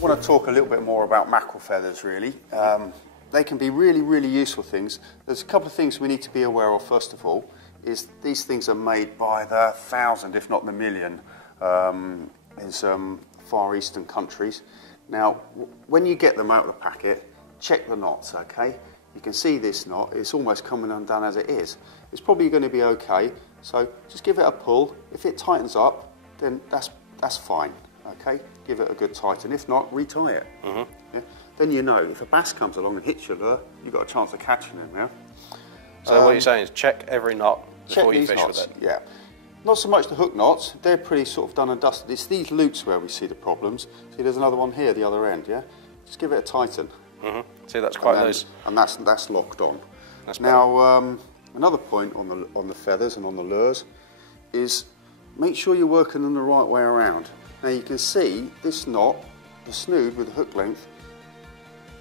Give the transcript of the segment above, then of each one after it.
want to talk a little bit more about mackerel feathers, really. They can be really, really useful things. There's a couple of things we need to be aware of, first of all, is these things are made by the thousand, if not the million, in Far Eastern countries. Now, when you get them out of the packet, check the knots, okay? You can see this knot, it's almost coming undone as it is. It's probably going to be okay, so just give it a pull. If it tightens up, then that's fine, okay? Give it a good tighten. If not, retie it. Yeah? Then you know, if a bass comes along and hits your lure, you've got a chance of catching him, yeah? So what you're saying is check every knot before you fish with it? Yeah. Not so much the hook knots, they're pretty sort of done and dusted. It's these loops where we see the problems. See, there's another one here, the other end, yeah? Just give it a tighten. See, that's quite loose. And that's locked on. Now, another point on the feathers and on the lures is make sure you're working them the right way around. Now you can see this knot, the snood with the hook length,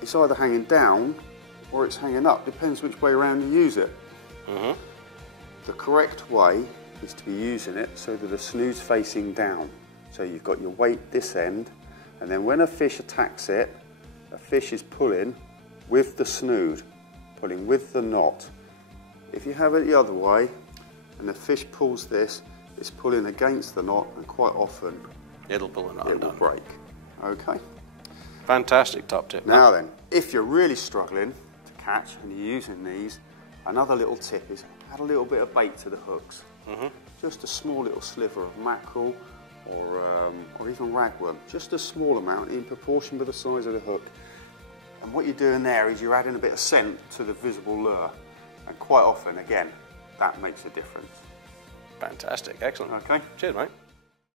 it's either hanging down or it's hanging up, depends which way around you use it. The correct way is to be using it so that the snood's facing down. So you've got your weight this end, and then when a fish attacks it, a fish is pulling with the snood, pulling with the knot. If you have it the other way, and the fish pulls this, it's pulling against the knot, and quite often it'll pull it will break. Okay? Fantastic top tip. Now then, if you're really struggling to catch and you're using these, another little tip is add a little bit of bait to the hooks. Just a small little sliver of mackerel or even ragworm, just a small amount in proportion with the size of the hook. And what you're doing there is you're adding a bit of scent to the visible lure, and quite often, again, that makes a difference. Fantastic, excellent. Okay. Cheers, mate.